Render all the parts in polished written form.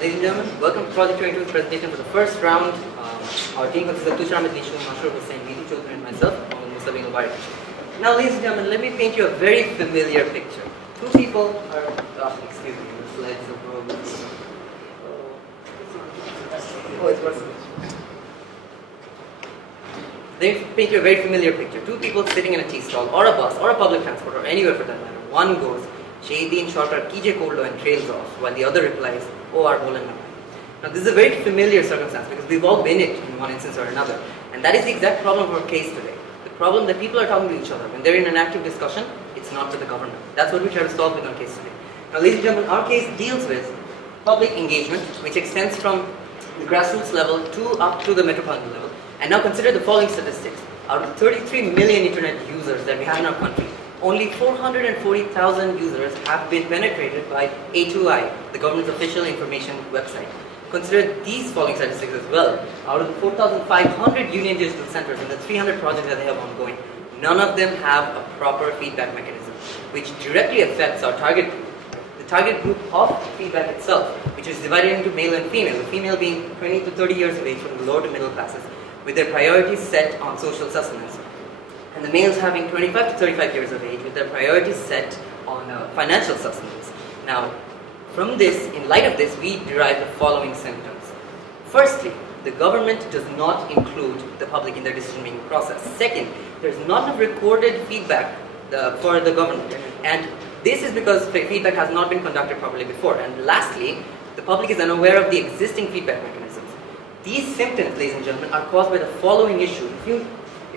Ladies and gentlemen, welcome to Project 22's presentation for the first round. Our team consists of Tushar Nishu, Mashur Hussain, Viti Chaudhary, and myself, Mohammad Musa bin Mubarak. Now, ladies and gentlemen, let me paint you a very familiar picture. Two people are, excuse me, the slides are probably. Oh, it's worse. Let me paint you a very familiar picture. Two people sitting in a tea stall, or a bus, or a public transport, or anywhere for that matter. One goes, Shahdeen shorter kije koldo, and trails off, while the other replies, oh, our bolan na. Now, this is a very familiar circumstance because we've all been it in one instance or another. And that is the exact problem of our case today. The problem that people are talking to each other. When they're in an active discussion, it's not with the government. That's what we try to solve with our case today. Now, ladies and gentlemen, our case deals with public engagement, which extends from the grassroots level up to the metropolitan level. And now consider the following statistics. Out of 33 million internet users that we have in our country, only 440,000 users have been penetrated by A2I, the government's official information website. Consider these following statistics as well. Out of the 4,500 union digital centers and the 300 projects that they have ongoing, none of them have a proper feedback mechanism, which directly affects our target group. The target group of feedback itself, which is divided into male and female, the female being 20 to 30 years of age from the lower to middle classes, with their priorities set on social sustenance. And the males having 25 to 35 years of age with their priorities set on financial sustenance. Now, from this, in light of this, we derive the following symptoms. Firstly, the government does not include the public in their decision-making process. Second, there's not enough recorded feedback for the government. And this is because feedback has not been conducted properly before. And lastly, the public is unaware of the existing feedback mechanisms. These symptoms, ladies and gentlemen, are caused by the following issues.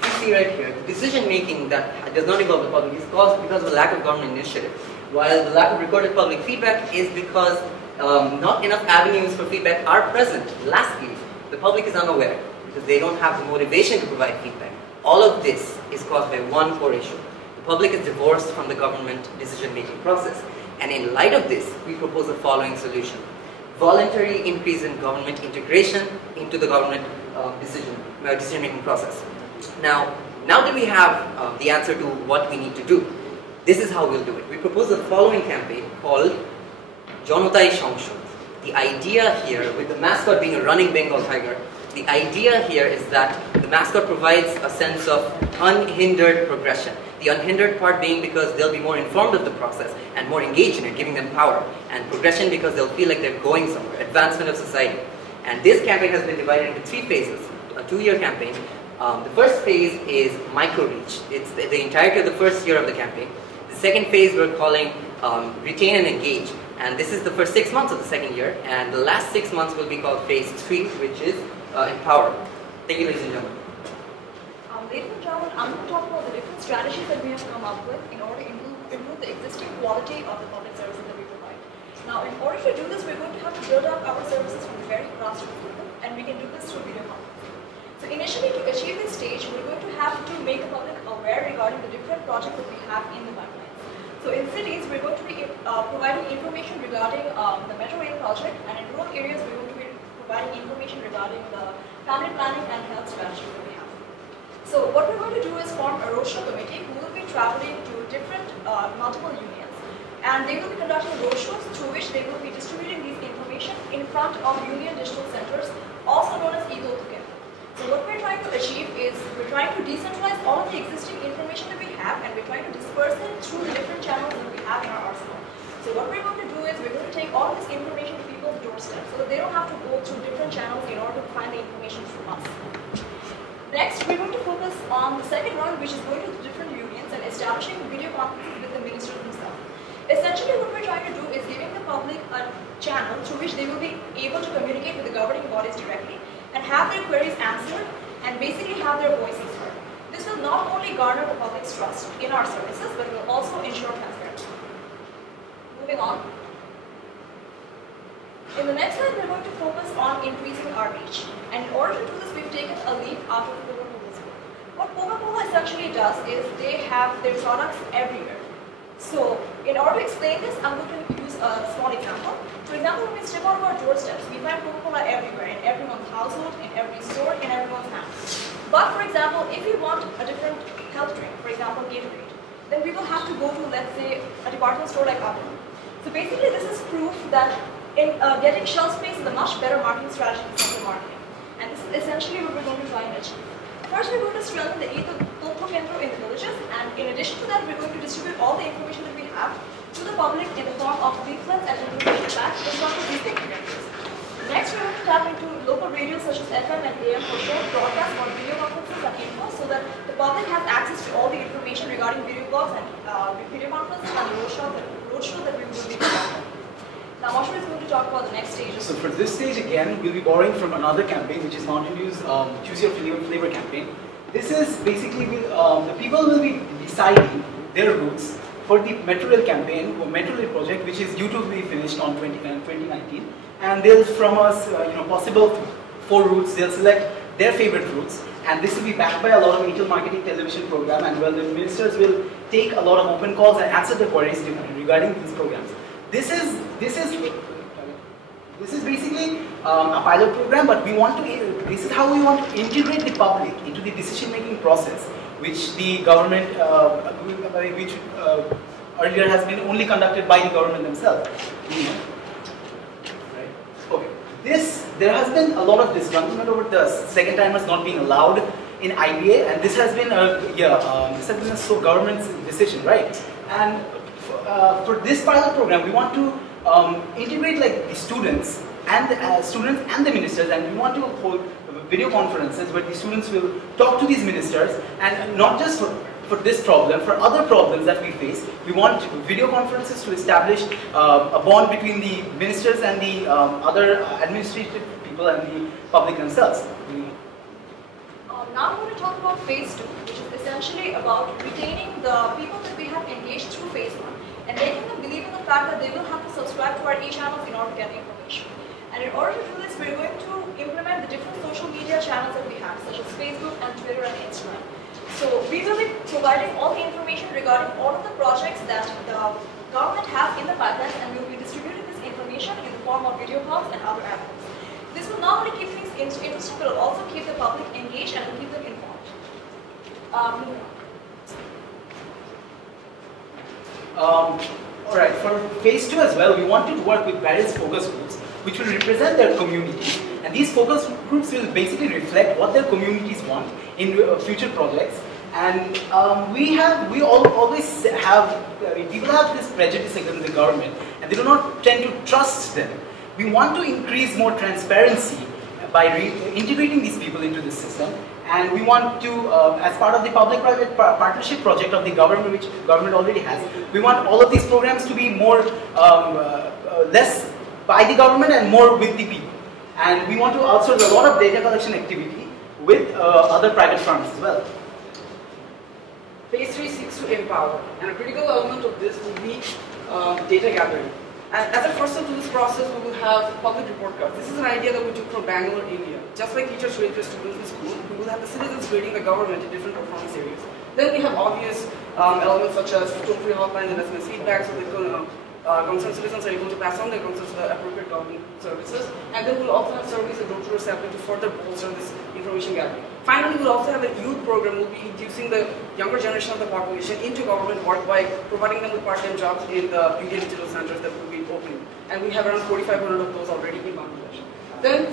If you see right here, the decision-making that does not involve the public is caused because of a lack of government initiative, while the lack of recorded public feedback is because not enough avenues for feedback are present. Lastly, the public is unaware because they don't have the motivation to provide feedback. All of this is caused by one core issue. The public is divorced from the government decision-making process. And in light of this, we propose the following solution. Voluntary increase in government integration into the government decision-making process. Now that we have the answer to what we need to do, this is how we'll do it. We propose the following campaign called Jonotai Shongshon. The idea here, with the mascot being a running Bengal tiger, the idea here is that the mascot provides a sense of unhindered progression. The unhindered part being because they'll be more informed of the process and more engaged in it, giving them power. And progression because they'll feel like they're going somewhere, advancement of society. And this campaign has been divided into 3 phases, a 2-year campaign. The first phase is micro-reach. It's the entirety of the first year of the campaign. The second phase we're calling retain and engage. And this is the first 6 months of the second year. And the last 6 months will be called phase 3, which is empower. Thank you, ladies and gentlemen. Ladies and gentlemen, I'm going to talk about the different strategies that we have come up with in order to improve the existing quality of the public services that we provide. Now, in order to do this, we're going to have to build up our services from the very grassroots level, and we can do this through video conferencing. So initially, to achieve this stage, we're going to have to make the public aware regarding the different projects that we have in the pipeline. So in cities, we're going to be providing information regarding the metro rail project, and in rural areas, we're going to be providing information regarding the family planning and health strategy that we have. So what we're going to do is form a roadshow committee who will be traveling to different multiple unions, and they will be conducting roadshows through which they will be distributing these information in front of union digital centers, also known as Eagle Together. So what we're trying to achieve is we're trying to decentralize all of the existing information that we have, and we're trying to disperse it through the different channels that we have in our arsenal. So what we're going to do is we're going to take all of this information to people's doorstep so that they don't have to go through different channels in order to find the information from us. Next, we're going to focus on the second round, which is going to the different unions and establishing video conferences with the ministers themselves. Essentially, what we're trying to do is giving the public a channel through which they will be able to communicate with the governing bodies directly and have their queries answered and basically have their voices heard. This will not only garner the public's trust in our services, but will also ensure transparency. Moving on. In the next slide, we're going to focus on increasing our reach. And in order to do this, we've taken a leaf out of Coca-Cola's book. What Coca-Cola essentially does is they have their products everywhere. So, in order to explain this, I'm going to use a small example. For example, when we step out of our doorsteps, we find Coca-Cola everywhere, in everyone's household, in every store, in everyone's hand. But for example, if we want a different health drink, for example, Gatorade, then we will have to go to, let's say, a department store like Apple. So basically, this is proof that in getting shelf space is a much better marketing strategy than central marketing. And this is essentially what we're going to try and achieve. First, we're going to strengthen the Totho Kendro in the villages, and in addition to that, we're going to distribute all the information that we have to the public in the form of leaflets and information packs in front of these Totho Kendros. Next, we're going to tap into local radios such as FM and AM for short broadcasts or video conferences and info, so that the public has access to all the information regarding video blogs and video conferences and roadshow that we will be doing. Now, Moshe is going to talk about the next stage. So for this stage, again, we'll be borrowing from another campaign, which is Mountain Dew's Choose Your Flavor campaign. This is basically, the people will be deciding their routes for the Metro Rail campaign, or Metro Rail project, which is due to be finished on 2019. And they'll, from us, possible 4 routes, they'll select their favorite routes. And this will be backed by a lot of retail marketing television program, and well, the ministers will take a lot of open calls and answer the queries regarding these programs. This is basically a pilot program, but we want to. This is how we want to integrate the public into the decision-making process, which the government, which earlier has been only conducted by the government themselves. Right? Okay. There has been a lot of disgruntlement over the second timers not being allowed in IBA, and this has been a government's decision, right? And for this pilot program, we want to integrate like the students and the ministers, and we want to hold video conferences where the students will talk to these ministers, and not just for this problem, for other problems that we face. We want video conferences to establish a bond between the ministers and the other administrative people and the public themselves. Now I'm going to talk about phase 2, which is essentially about retaining the people that we have engaged through phase 1 and making them believe in the fact that they will have to subscribe to our e-channels in order to get information. And in order to do this, we're going to implement the different social media channels that we have, such as Facebook and Twitter and Instagram. So we will be providing all the information regarding all of the projects that the government has in the pipelines, and we will be distributing this information in the form of video blogs and other avenues. This will not only keep things interesting, but will also keep the public engaged and will keep them informed. Alright, for phase 2 as well, we want to work with various focus groups which will represent their communities. And these focus groups will basically reflect what their communities want in future projects. And always have, people have this prejudice against the government, and they do not tend to trust them. We want to increase more transparency by integrating these people into the system, and we want to, as part of the public-private partnership project of the government, which government already has, we want all of these programs to be more, less by the government and more with the people. And we want to outsource a lot of data collection activity with other private firms as well. Phase 3 seeks to empower, and a critical element of this will be data gathering. And as a first step to this process, we will have public report cards. This is an idea that we took from Bangalore, India. Just like teachers rate their students in school, we will have the citizens rating the government in different performance areas. Then we have obvious elements such as toll-free hotlines and SMS feedback, so that concerned citizens are able to pass on their concerns to the appropriate government services. And then we'll also have surveys and door-to-door sampling to further bolster this information gathering. Finally, we'll also have a youth program. We'll be inducing the younger generation of the population into government work by providing them with part-time jobs in the Indian digital centers that will be opening. And we have around 4,500 of those already in Bangladesh. Then,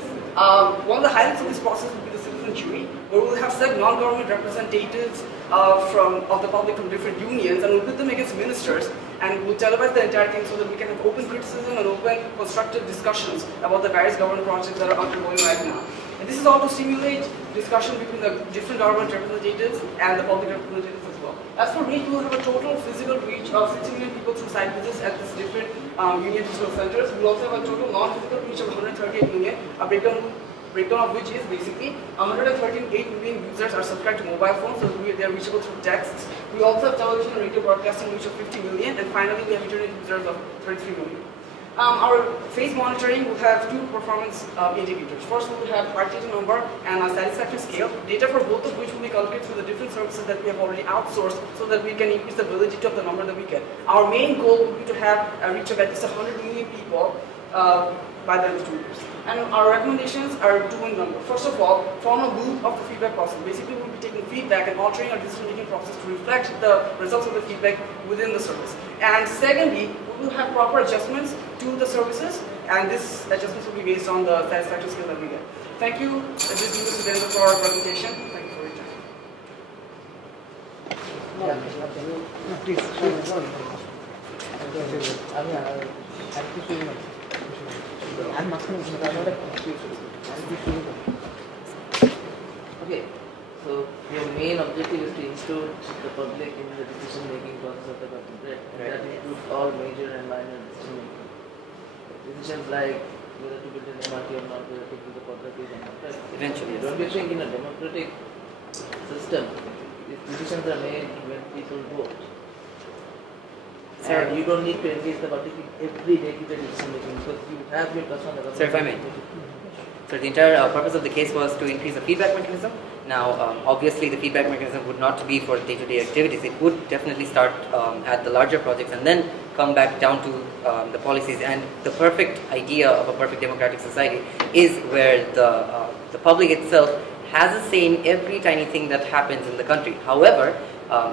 one of the highlights of this process will be the citizen jury, where we'll have set non-government representatives of the public from different unions, and we'll put them against ministers, and we'll televise the entire thing so that we can have open criticism and open constructive discussions about the various government projects that are undergoing right now. And this is all to stimulate discussion between the different government representatives and the public representatives as well. As for reach, we will have a total physical reach of 60 million people through site visits at these different union digital centers. We will also have a total non-physical reach of 138 million, a breakdown of which is basically 138 million users are subscribed to mobile phones, so they are reachable through texts. We also have television and radio broadcasting reach of 50 million, and finally we have internet users of 33 million. Our phase monitoring will have two performance indicators. First, we will have heart data number and a satisfaction scale, data for both of which will be collected through the different services that we have already outsourced so that we can increase the validity of the number that we get. Our main goal will be to have a reach of at least 100 million people by the end of 2 years. And our recommendations are two in number. First of all, form a loop of the feedback process. Basically, we'll be taking feedback and altering our decision-making process to reflect the results of the feedback within the service. And secondly, we will have proper adjustments to to the services, and this adjustments will be based on the satisfaction scale that we get. Thank you. This is the end of our presentation. Thank you for your time. Please. Okay, so your main objective is to include the public in the decision-making process of the government, right? And that includes all major and minor decision-making. Decisions like whether to build an MRT or not, whether to build a public bridge or not, right? Eventually, Don't you think in a democratic system, if decisions are made when people vote, Sir, and you don't need to engage the public in every day-to-day decision-making because you have your trust on the government. Sir, if I may. So the entire purpose of the case was to increase the feedback mechanism. Now, obviously, the feedback mechanism would not be for day-to-day activities. It would definitely start at the larger projects and then come back down to the policies. And the perfect idea of a perfect democratic society is where the public itself has a say in every tiny thing that happens in the country. However,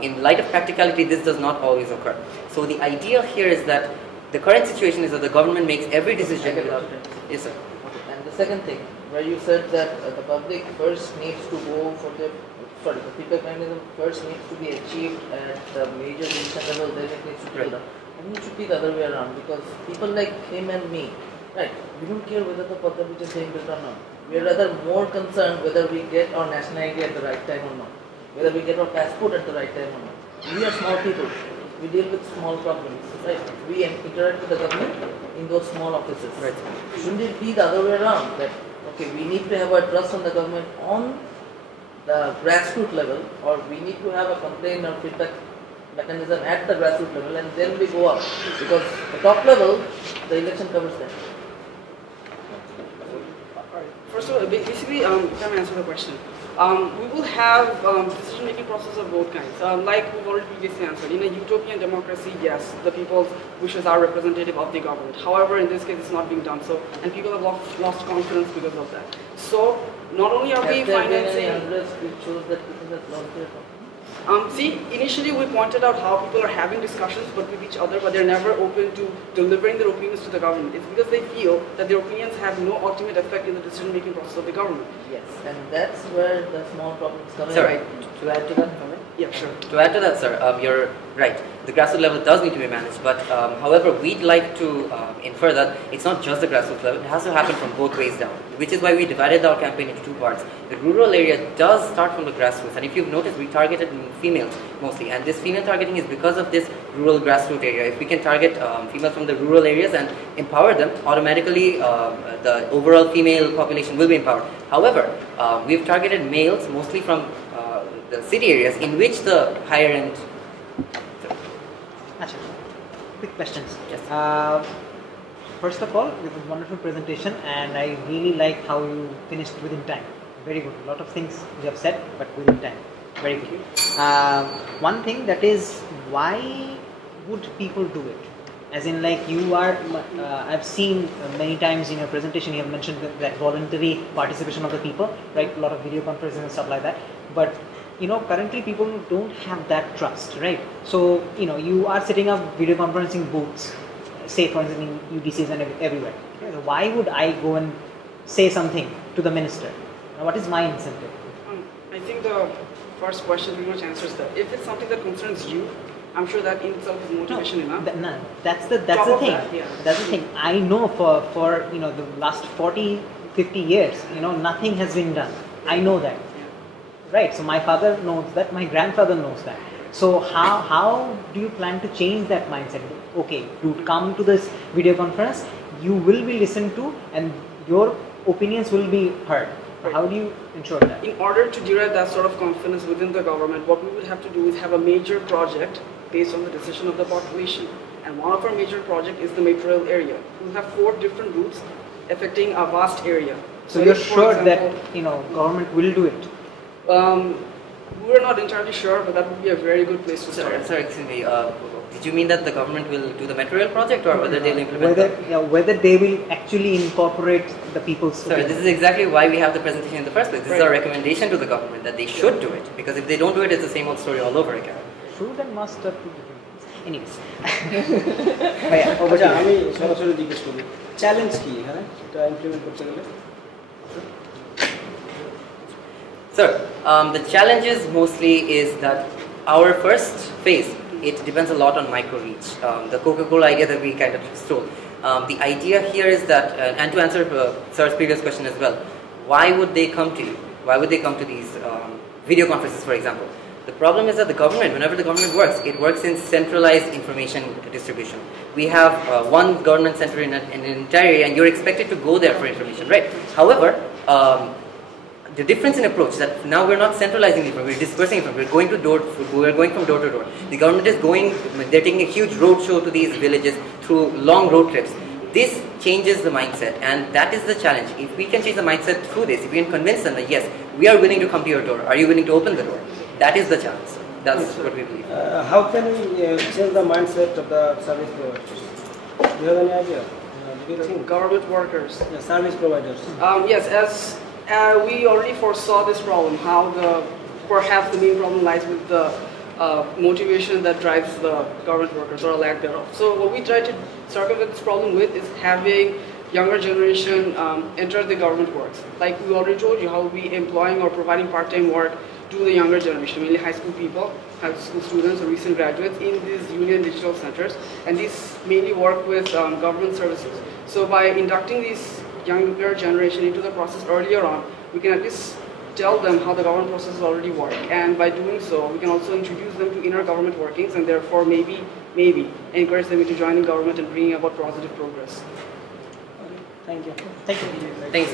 in light of practicality, this does not always occur. So the idea here is that the current situation is that the government makes every decision without... Yes, sir. And the second thing, where you said that the public first needs to go for the feedback mechanism first needs to be achieved at the major decision level, then it needs to be done. I think it should be the other way around, because people like him and me, right, we don't care whether the public which is being built or not. We are rather more concerned whether we get our nationality at the right time or not, whether we get our passport at the right time or not. We are small people. We deal with small problems, right? We interact with the government in those small offices. Right. Shouldn't it be the other way around? That, okay, we need to have a trust on the government on the grassroots level, or we need to have a complaint or feedback mechanism at the grassroots level, and then we go up. Because the top level, the election covers that. First of all, basically, if I may answer the question. We will have decision-making process of both kinds. Like we've already previously answered, in a utopian democracy, yes, the people's wishes are representative of the government. However, in this case, it's not being done so, and people have lost confidence because of that. So, not only are we financing... Which shows that people have lost their confidence? See, initially we pointed out how people are having discussions but with each other, but they're never open to delivering their opinions to the government. It's because they feel that their opinions have no ultimate effect in the decision-making process of the government. Yes, and that's where the small problems come in. Sorry, to add to that comment? Yeah, sure. To add to that, sir, you're right. The grassroots level does need to be managed, but however, we'd like to infer that it's not just the grassroots level, it has to happen from both ways down, which is why we divided our campaign into two parts. The rural area does start from the grassroots, and if you've noticed, we targeted females mostly, and this female targeting is because of this rural grassroots area. If we can target females from the rural areas and empower them, automatically the overall female population will be empowered. However, we've targeted males mostly from the city areas in which the higher end... Achha. Quick questions. Yes. First of all, it was a wonderful presentation, and I really like how you finished within time. Very good. A lot of things you have said, but within time. Very good. One thing that is, why would people do it? As in, like, you are, I've seen many times in your presentation, you have mentioned that voluntary participation of the people, right? A lot of video conferences and stuff like that. But, you know, currently people don't have that trust, right? So, you know, you are setting up video conferencing booths, say for instance in UDCs and everywhere. Okay? So why would I go and say something to the minister? Now, what is my incentive? I think the first question pretty much answers that. If it's something that concerns you, I'm sure that in itself is motivation enough. No, that's the thing. Yeah. That's the thing. I know for you know the last 40, 50 years, you know, nothing has been done. I know that. Right, so my father knows that, my grandfather knows that. So how do you plan to change that mindset? Okay, you come to this video conference, you will be listened to and your opinions will be heard. Right. How do you ensure that? In order to derive that sort of confidence within the government, what we would have to do is have a major project based on the decision of the population. And one of our major projects is the metro rail area. We'll have 4 different routes affecting a vast area. So you're sure that, you know, government will do it? We're not entirely sure, but that would be a very good place to start. Sorry, excuse me. Did you mean that the government will do the metro rail project, or whether they'll implement whether they will actually incorporate the people's... Sorry, this is exactly why we have the presentation in the first place. This is our recommendation to the government, that they should do it. Because if they don't do it, it's the same old story all over again. Should and must are two different things. anyways. ভাইয়া, over to আচ্ছা you. আমি সরাসরি জিজ্ঞেস করি challenge কি এখানে এটা implement করতে গেলে? Sir, the challenges mostly is that our first phase, it depends a lot on micro reach. The Coca-Cola idea that we kind of stole. The idea here is that, and to answer Sir's previous question as well, why would they come to you? Why would they come to these video conferences, for example? The problem is that the government, whenever the government works, it works in centralized information distribution. We have one government center in an entire area, and you're expected to go there for information, right? However, the difference in approach that now we're not centralizing information, we're dispersing information, we're going from door to door. The government is they're taking a huge road show to these villages through long road trips. This changes the mindset, and that is the challenge. If we can change the mindset through this, if we can convince them that yes, we are willing to come to your door, are you willing to open the door? That is the challenge. That's what we believe. How can we change the mindset of the service providers? Do you have any idea? Do you think? Government workers. Yeah, service providers. Yes, as we already foresaw this problem, how perhaps the main problem lies with the motivation that drives the government workers or a lack thereof. So what we try to circumvent this problem with is having younger generation enter the government works. Like we already told you, how we employing or providing part-time work to the younger generation, mainly high school people, high school students or recent graduates in these union digital centers, and these mainly work with government services. So by inducting these younger generation into the process earlier on, we can at least tell them how the government processes already work, and by doing so, we can also introduce them to inner government workings, and therefore maybe encourage them into joining government and bringing about positive progress. Thank you. Thank you. Thanks.